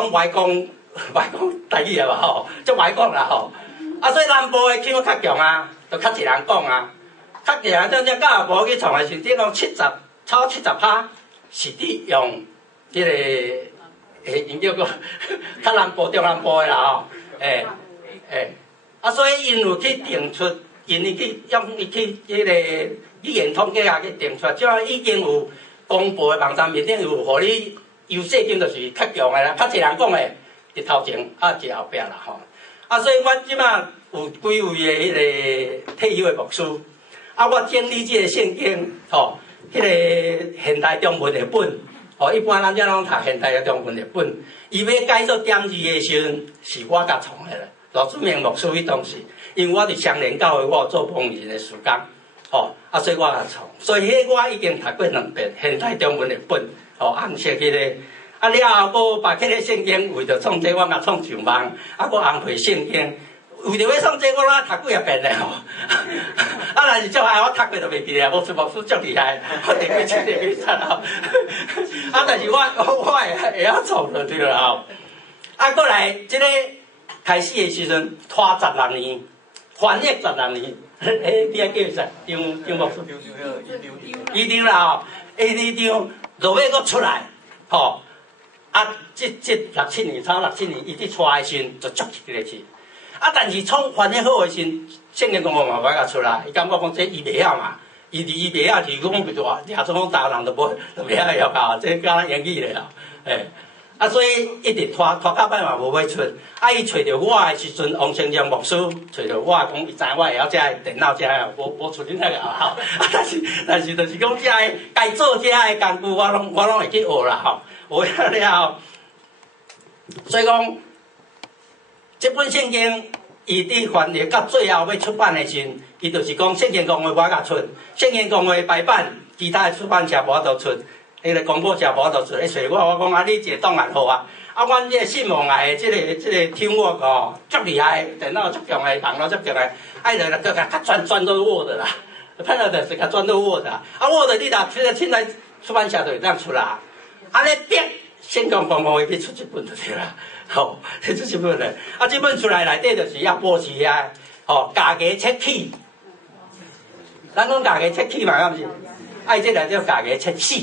拢歪讲台语啊嘛吼，足歪讲啦吼。啊，所以南部的腔较强啊，就较侪人讲啊。较侪人种教育部去创的时，顶讲超70%是伫用迄个因叫个较南部、中南部的啦吼，啊，所以因有去定出，因去用伊去迄个语言统计啊去定出，即个已经有公布的网站面顶有互你优势金就是较强的啦，较侪人讲的伫头前啊，伫后壁啦吼。啊，所以我即马有几位的迄个退休的牧师，啊，我整理即个圣经吼，迄个现代中文的本，吼，一般咱遮拢读现代的中文的本，伊要改做点字的时阵，是我甲创的啦。罗志明牧师迄当时，因为我伫双连教会，我有做帮人的事工，吼，啊，所以我甲创，所以迄我已经读过2遍现代中文的本，吼，红色迄个。啊了后，佫把迄个圣经为着创这，我甲创上网，啊，佫红会圣经，为着要创这，我哪读几啊遍咧吼。啊，若是足害我读过就袂记咧，牧师足厉害，我第几册第几册吼。啊，但是我会晓创就对了吼。啊，佫来即个开始的时阵，拖16年，翻译16年，你还记得张牧师？一张啦吼，一张落尾佫出来，吼。啊，这6、7年，差6、7年，伊伫出来的时阵就足起个去。啊，但是创翻译好的时阵，圣经公告嘛，袂甲出来。伊感觉讲这伊袂晓嘛，伊袂晓，是讲袂大，掠做讲大人就袂晓搞，这敢咱英语咧啦，啊，所以一直拖到摆嘛无要出。啊，伊找着我的时阵，王清江牧师找着我，讲伊知我会晓这电脑这无出恁那个吼。但是就是讲这该做这工具，我拢会去学啦吼。学了，所以讲，这本圣经伊伫翻译到最后要出版的时阵，伊就是讲圣经公会我甲出，圣经公会白版，其他的出版社无法度出，迄个广播社无法度出。所以我讲啊，你一个档案好啊，啊，阮这个信望来的这个听我哦，足厉害，电脑足强的，网络足强的，啊，就佮较转到 Word 啦，反正就是佮转到 Word 啊，啊 Word 你若现在出版社就会当出啦。安尼逼先讲公会去出一本就对啦，吼，出一本嘞。啊，这本出来内底就是要保持啊，吼，家家切起。咱讲家家切起嘛，敢毋是？啊，这内底家家切死。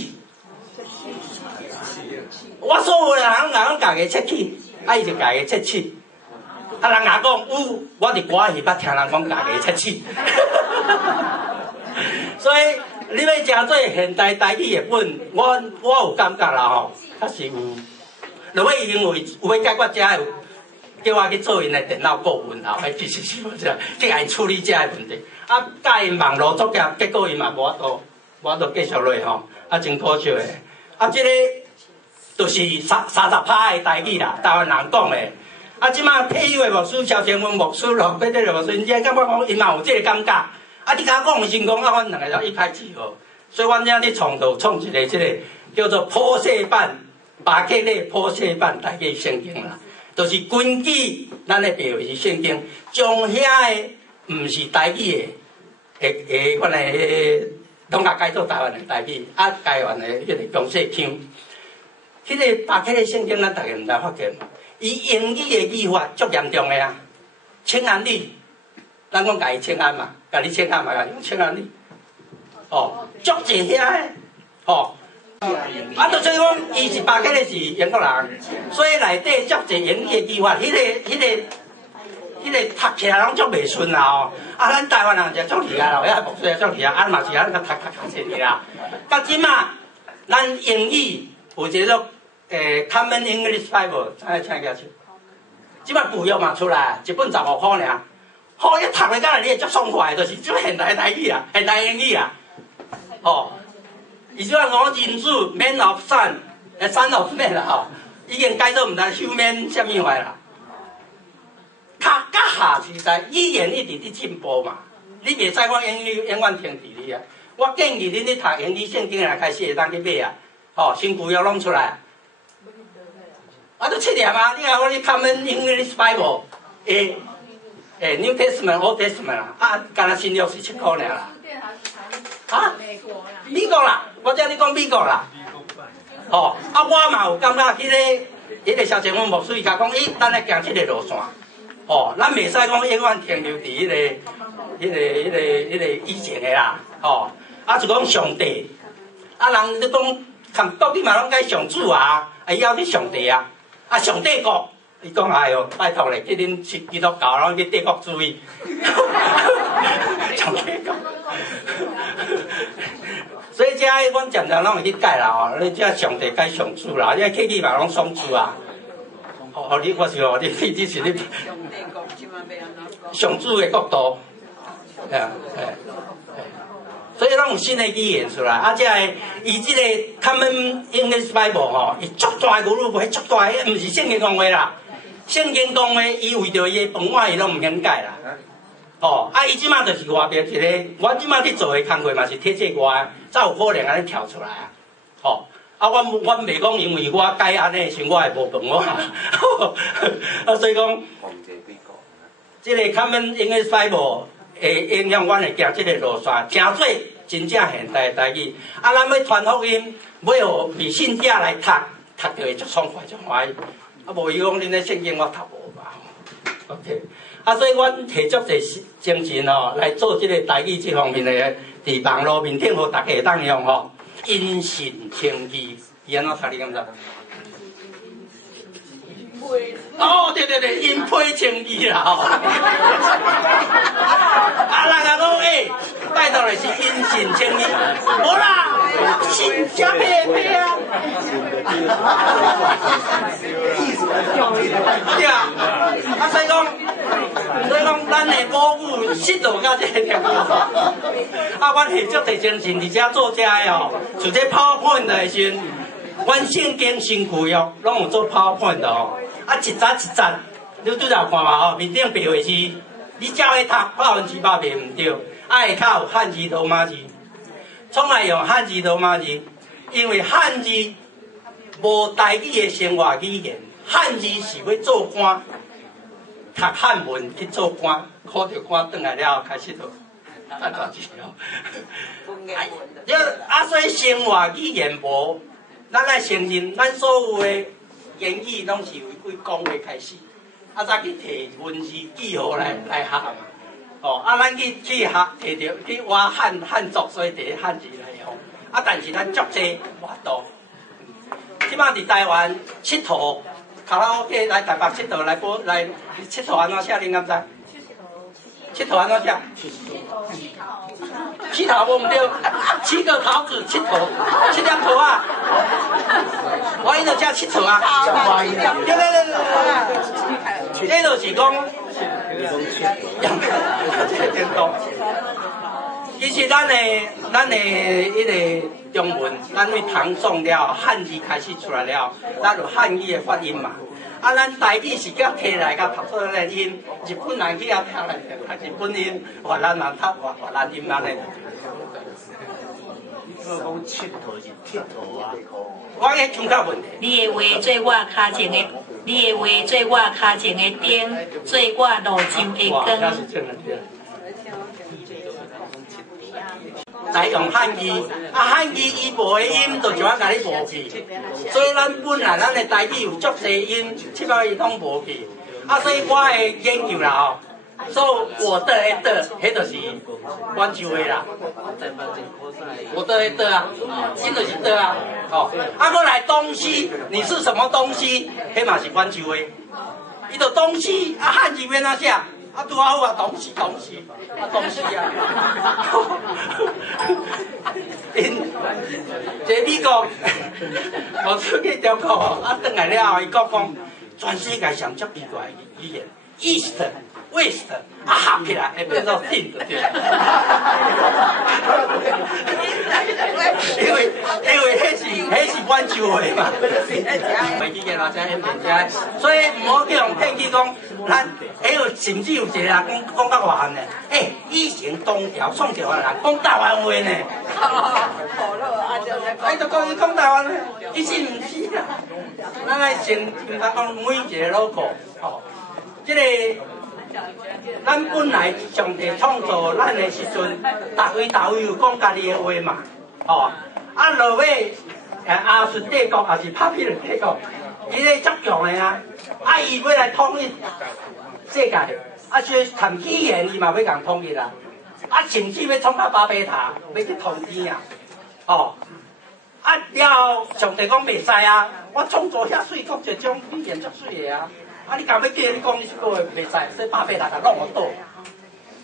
我所有人讲家家切起，啊，伊就家家切起。啊，人若讲有，我伫歌戏捌听人讲家家切起。所以。你要诚做现代台语的本，我有感觉啦吼，确实有。落尾因为有要解决遮个，叫我去做因的电脑顾问啦，其实是无遮，去甲因处理遮个问题。啊，教因网络作业，结果因嘛无法度继续落吼，啊，真可惜的。啊，这个就是30%的台语啦，台湾人讲的。啊，即马退休的牧师肖成文牧师咯，迄个牧师，你感觉讲因嘛有这个感觉。啊！你甲我讲成功，啊，阮两个就一拍即合，所以阮遮咧创一个即个叫做普世版、巴克勒普世版台语圣经啦，就是根据咱的白话字圣经，将遐个毋是台语的，款个拢甲改做台湾的台语，啊，台湾的迄个公式腔，迄个巴克勒圣经，咱逐个毋知发现，伊英语的语法足严重的啊，请安你。咱讲家己请安嘛，家己请安嘛，家己用请安你，哦，足济遐个，哦，啊，就所以讲，伊是巴克勒是英国人，所以内底足济英语的语法，迄个读起来拢足袂顺啦哦。啊，咱台湾人就足厉害啦，遐牧师也足厉害，啊嘛是咱个读一年啦。到即马，咱英语有一个Common English Bible， 知影请叫出，即马旧约嘛出来，一本15块尔。好，一读来敢若你会足爽快，就是即现代台语啦，现代英语啦，吼。伊即个讲人子 man of son，son of man 啦吼，已经改做毋知 human 啥物话啦。较下时代语言一直伫进步嘛，你袂使讲英语永远停伫你啊。我建议恁咧读英语圣经来开始会当去买啊，吼，新旧约拢出来。啊，都7年啊，你若讲你 Common English Bible，New Testament、Old Testament 啦，啊，干那新约是7块尔啦。啊？美国啦，我遮你讲美国啦。吼，啊，我嘛有感觉迄个迄个萧晴风牧师甲讲，咱来行即个路线，哦，咱袂使讲永远停留伫迄个以前的啦，哦，啊就讲上帝，啊人你讲看到底嘛拢该上主啊，会晓去上帝啊，啊上帝国，伊讲哎哟，拜托咧，去恁基督教拢去帝国主义，上帝国。所以这阮常常拢会去改啦吼，你这上帝改上主啦，这客语嘛拢双主啊。哦，你我是哦，你是你上主的角度，所以拢有新的语言出来。啊，这个伊这个Common English Bible 吼，伊足大个语汇，足大个，毋是圣经讲话啦。圣经讲话，伊为着伊的本话，伊拢毋肯改啦。哦，啊，伊即马就是外边一个，我即马伫做的工作嘛是体制外，才有可能安尼跳出来啊。哦，啊，我袂讲，因为我改安尼，像我会无本话，啊，所以讲，即个Common English Bible会影响阮会行即个路线，诚做真正现代的台语。啊，咱要传福音，要互未信者来读就会足爽快足欢喜。啊，无伊讲恁咧圣经我读无嘛。OK。啊，所以阮摕足侪精神吼来做即个台语这方面的，伫网络面顶，互大家当用吼。因信称义，伊安怎读你敢知？哦，对，因配称义啦吼。啊，人家讲拜托的是因信称义，无啦，信假配啊。对啊，啊，所以讲，咱的母语失落到这个程度。啊，阮下足侪精神，而且做这个哦，就这 PowerPoint 的时阵，阮圣经新旧约拢有做 PowerPoint 哦。啊，一节，你拄着看嘛吼，面顶白话字，你照会读100%袂毋对，啊下骹有汉字罗马字，从来用汉字罗马字，因为汉字无台语的生活语言，汉字是要做官，读汉文去做官，考着官转来了后开始就按大字了。啊，所以生活语言无，咱来承认，咱所有的言语拢是为讲话开始，啊，再去摕文字记号来学嘛。哦，啊，咱去学摕着去挖汉族，所以摕汉字来用。啊，但是咱足济活动，即摆伫台湾佚佗，卡拉 OK 来台北佚佗来佚佗安怎写？恁敢知？佚佗安怎写？七头无毋对，7个桃子佚佗，7粒桃啊！我因着写佚佗啊，对，这就是讲，颠倒。其实咱的迄个中文，咱为唐宋了，汉字开始出来了，咱有汉语的发音嘛。啊，咱台语是叫摕来甲读出来的音，日本人去遐读来读日本音，越南人读越南音安尼。我讲佚佗是佚佗啊！我迄听较问题。你的话做我脚前的，你的话做我脚前的灯，做我路上的光。来用汉语，啊汉语伊无的音，就像甲你无去，所以咱本来咱的台语有足侪音，700音拢无去，啊所以我的研究啦吼，所以我的迄就是阮州话啦，我的啊，因就是的啊，哦，啊过来东西，你是什么东西？迄嘛是阮州话，伊就东西，啊汉字要哪写？啊，拄好啊，东西啊，因这美国，我出去中国啊，转来了后，伊讲全世界上足奇怪的语言 ，East、West 啊合起来会变做 Tin 就对了。因为迄是阮州话嘛，袂记个老师迄边遮，所以毋好去用骗去讲，咱甚至有一个人讲到外汉的，以前东条宋朝的人讲台湾话呢。就讲台湾话，其实毋是啦，咱来先毋通讲每一个local，吼，即个。咱本来上帝创造咱的时阵，大位有讲家己的话嘛，吼，啊落尾，亚述帝国也是帕比伦帝国，伊咧足强诶啊！啊，伊要来统一世界，啊，所以谈语言伊嘛要共统一啦。啊，甚至要创到巴别塔，要去通天啊！哦，啊了，上帝讲袂使啊！我创造遐水国一种语言足水诶啊！啊，你干要叫你讲你即个袂使，所以巴别塔甲弄我倒，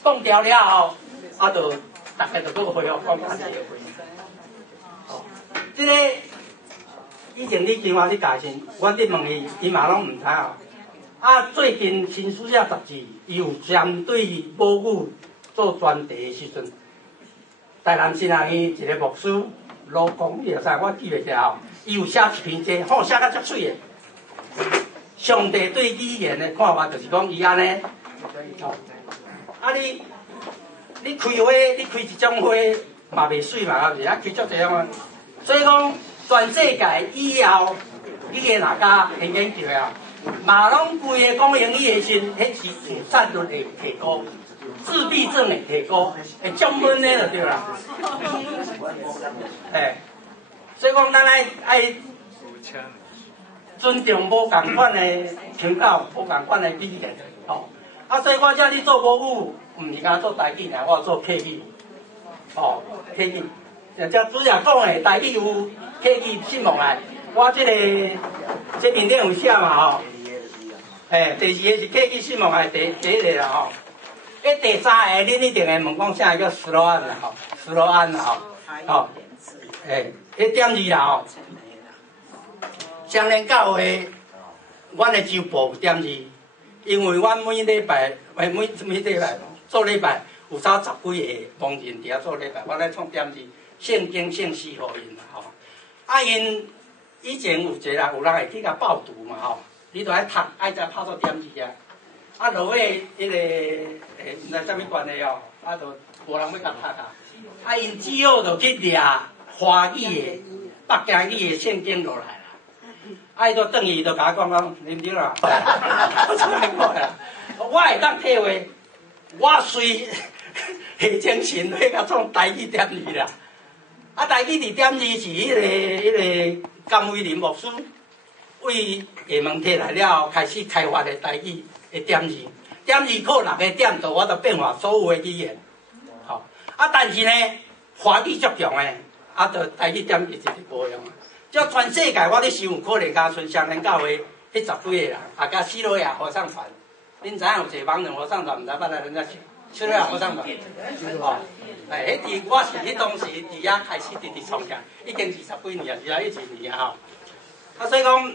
挡掉了后，啊，就大家就搁恢复讲汉字诶话。哦，即个以前你经话你家先，我伫问伊，伊嘛拢毋知哦。啊，最近新书写杂志，伊有针对母语做专题的时阵，台南新学院一个牧师罗公，你会知，我记袂起来哦。伊有写一篇册，好写甲足水的。上帝对语言的看法就是讲，伊安尼，哦，啊你开花，你开一种花嘛袂水嘛，啊，是啊，开足侪种啊。所以讲，全世界以后语言学家去研究啊。嘛拢规个讲英语的时，迄是有产率会提高，自闭症会提高，会降温的就对啦。所以讲咱爱尊重无共款的腔调，无共款的语言，吼。啊，所以我遮咧做母语，毋是干做台语尔，我做客语，哦，客语。即主要讲的台语有客语信望来，我这面顶有写嘛吼。第二个是客语信望来第一个啦吼。第三个恁一定会问讲啥叫斯罗安啦吼，斯罗安啦吼，迄点字啦吼。双联教会，阮的周报有点字，因为阮每礼拜做礼拜有10几个盲人伫遐做礼拜，我咧创点字，圣经圣诗互因啦吼。啊因以前有一个人会去甲报读嘛吼，你着爱读，爱才拍做点字啊。啊落尾迄个毋知啥物关系哦，啊着无人要甲读啊。啊因只好着去掠华语的、北京语的圣经落来啦。啊伊着转去着甲我讲恁对啦，我出来过啦，我会当体会，我随下精神要甲创台语点字啦。啊台语伫点字是迄个甘伟林牧师为厦门摕来了后，开始开发的台语的点字，点字靠6个点度，我着变化所有的语言。吼，啊但是呢，华语足强的，啊着台语点字就是无用啊。即全世界我咧想，可能加剩双联教会迄10几个人，啊甲西罗亚和尚团，恁知影有一个盲人和尚团，毋知捌来人家西罗亚和尚团，吼，迄我是迄当时伫遐开始直创起，已经20几年啊，21年啊吼。啊，所以讲，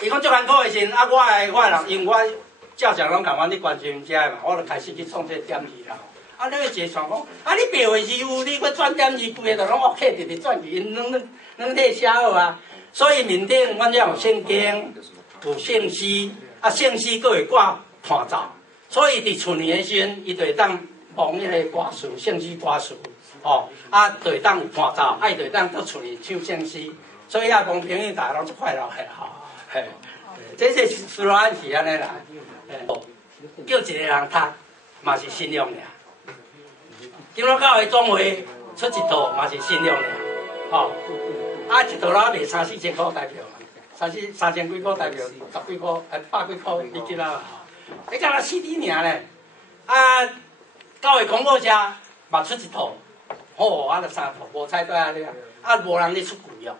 伊讲足艰苦的时，啊，我的人，因为我照常拢共阮咧关心遮嘛，我就开始去创这点字啦。啊，你一个想讲，啊，你白话字有，你要转点字，规个就拢OK，直直转去，因拢咧写好啊。所以面顶阮遮有圣经，有圣诗，啊，圣诗佫会挂伴奏，所以伫厝年的时阵，伊就会当望迄个歌词，圣诗歌词，哦，啊，就会当有伴奏，啊，就会当到厝里唱圣诗。所以遐讲朋友大家拢足快乐的吼，嘿，这是斯罗安是安尼啦，叫一个人读嘛是信用尔，今仔教会总会出一套嘛是信用尔，吼，啊一套啦卖3、4千块台票，3千几块台票，10几块，100几块你记啦，你敢若CD尔咧，啊教会广播社嘛出一套，吼，啊就3套，无猜对啊你啊，啊无人咧出贵哦。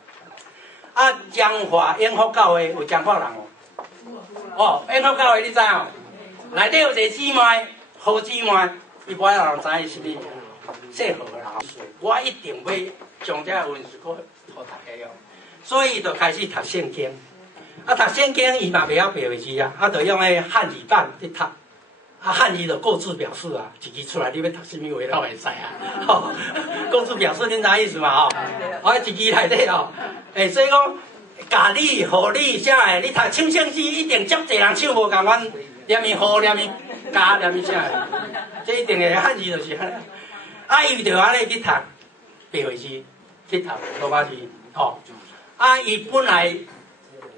啊，彰化永福教会有彰化人哦。哦，永福教会你知哦？内底有一个姊妹，好姊妹，伊无人知伊是物，姓何啦。我一定要将这文字搁互大家哦。所以就开始读圣经，啊，读圣经伊嘛袂晓白话字啊，啊，就用迄汉语版去读。啊，汉语就购字表示啊，一字出来，你要读啥物话，拢会知啊。吼，购字表示，恁知意思嘛？吼，我一字内底哦，所以讲，教你、互你啥个，你读唱圣诗，一定足侪人唱无共阮，念伊好，念伊加，念伊啥个，这一定个汉语就是安尼。啊，伊就安尼去读白话字，去读罗马字，吼。啊，伊本来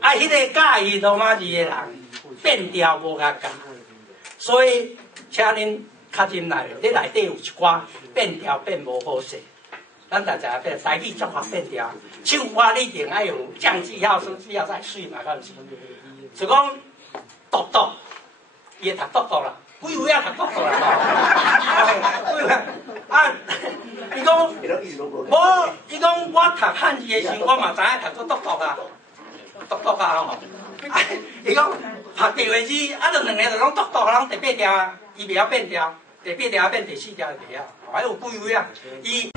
啊，迄个教伊罗马字的人变调无甲教。所以，请恁较进来，你内底有一寡变调变无好势，咱大家变台语作法变调，唱歌你一定爱有降记号、升记号再水嘛，敢毋是？就讲读读，伊会读读读啦，几位啊读读读啦，几位啊？伊讲，无，伊讲我读汉字的时候，我嘛知影读读读啊，读读啊吼。伊讲拍调的时，啊，就两个就讲读读，人第八条啊，伊袂晓变调，第八条变第四条就袂晓，还有几位啊？伊。